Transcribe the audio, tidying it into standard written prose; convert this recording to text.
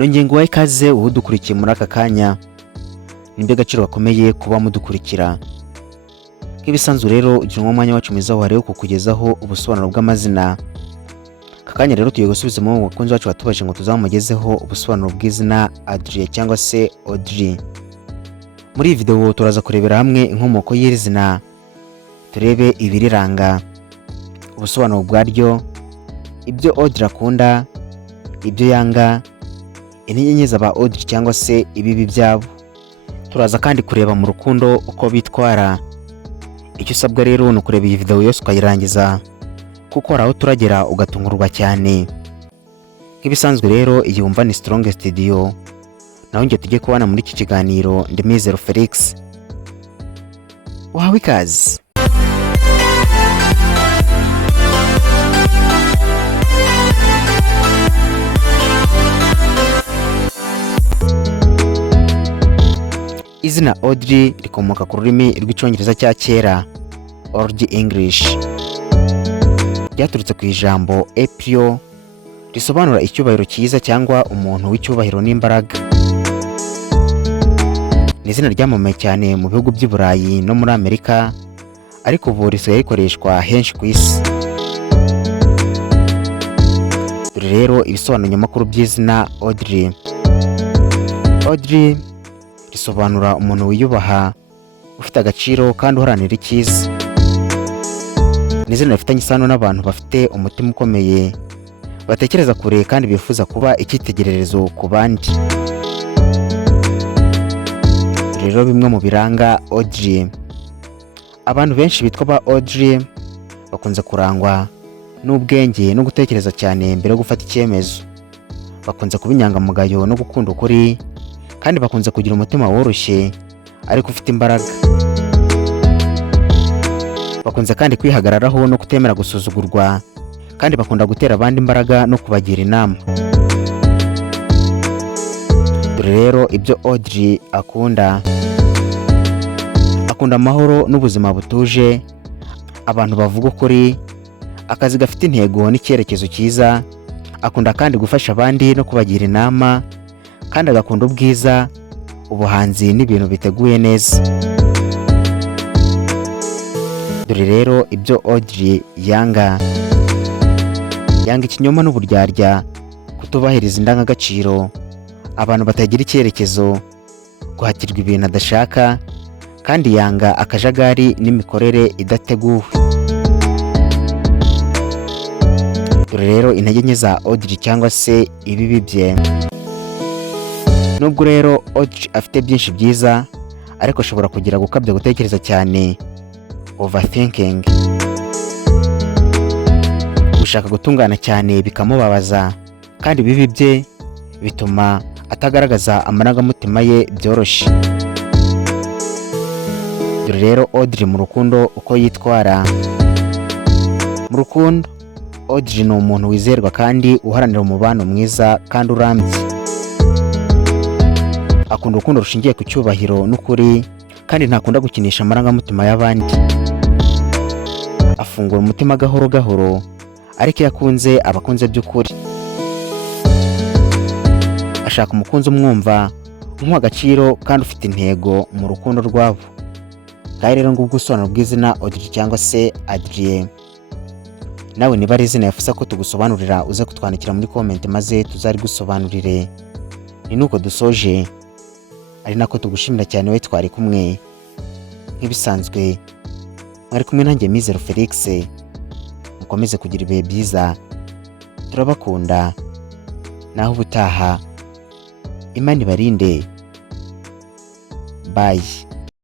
nongeye nguhaye ikaze udukurikiye muri aka kanya. Ni iby'agaciro gakomeye kuba mudukurikira. Nk'ibisanzwe rero ugira umwanya wacu mwiza wahariwe kukugezaho ubusobanuro bw'amazina. Aka kanya rero tugiye gusubizamo mu bakunzi bacu batubaje ngo tuzamugezeho ubusobanuro bw'izina Adrien cyangwa se Audrey. Muri iyi video turaza kurebera hamwe inkomoko y'iri zina, turebe ibiriranga, ubusobanuro bwaryo, ibyo Audrey akunda, ibyo yanga, intege nke z'aba Audrey cyangwa se ibibi byabo. Turaza kandi kureba mu rukundo uko bitwara. Icyo usabwa rero ni ukureba iyi video yose ukayirangiza, kuko hari aho turagera ugatungurwa cyane. Nk'ibisanzwe rero iyi wumva ni Strong Studio, naho njye tujye kubana muri iki kiganiro. Ndi Mizero Felix. Wahawe ikaze. Izina Audrey rikomoka ku rurimi rw'icyongereza cya kera Old English, ryaturutse ku ijambo Epio risobanura icyubahiro cyiza cyangwa umuntu w'icyubahiro n'imbaraga. Ni izina ryamamaye cyane mu bihugu by'i Burayi no muri Amerika, ariko ubu risigaye rikoreshwa henshi ku isi. Dore rero ibisobanuro nyamukuru by'izina Audrey. Audrey risobanura umuntu wiyubaha, ufite agaciro kandi uharanira icyiza. Ni izina rifitanye isano n'abantu bafite umutima ukomeye, batekereza kure kandi bifuza kuba icyitegererezo ku bandi. Rero bimwe mu biranga Audrey. Abantu benshi bitwa ba Audrey bakunze kurangwa n'ubwenge no gutekereza cyane mbere yo gufata icyemezo. Bakunze kuba inyangamugayo no gukunda ukuri, kandi bakunze kugira umutima woroshye ariko ufite imbaraga. Bakunze kandi kwihagararaho no kutemera gusuzugurwa, kandi bakunda gutera abandi imbaraga no kubagira inama. Dore rero ibyo Audrey akunda. Akunda amahoro n'ubuzima butuje, abantu bavuga ukuri, akazi gafite intego n'icyerekezo cyiza. Akunda kandi gufasha abandi no kubagira inama, kandi agakunda ubwiza, ubuhanzi n'ibintu biteguye neza. Dore rero ibyo Audrey yanga. Yanga ikinyoma n'uburyarya, kutubahiriza indangagaciro, abantu batagira icyerekezo, guhatirwa ibintu adashaka, kandi yanga akajagari n'imikorere idateguwe. Dore rero intege nke za Audrey cyangwa se ibibi bye. Nubwo rero Audrey afite byinshi byiza, ariko ashobora kugira gukabya gutekereza cyane, overthinking. Gushaka gutungana cyane bikamubabaza, kandi ibibi bye bituma atagaragaza amarangamutima ye byoroshye. Dore rero Audrey mu rukundo uko yitwara. Mu rukundo Audrey ni umuntu wizerwa kandi uharanira umubano mwiza kandi urambye. Akunda urukundo rushingiye ku cyubahiro n'ukuri, kandi ntakunda gukinisha amarangamutima y'abandi. Afungura umutima gahoro gahoro, ariko iyo akunze abakunze by'ukuri. Ashaka umukunzi umwumva, umuha agaciro kandi ufite intego mu rukundo rwabo. Ngaho rero ngubwo ubusobanuro bw'izina Audrey cyangwa se Adrien. Nawe niba ari izina yafuza ko tugusobanurira, uze kutwandikira muri comment maze tuzarigusobanurire. Ni nuko dusoje, ari nako tugushimira cyane we twari kumwe. Nk'ibisanzwe mwari kumwe nanjye Mizero Felix. Mukomeze kugira ibihe byiza, turabakunda. Naho ubutaha, Imana ibarinde. Bye.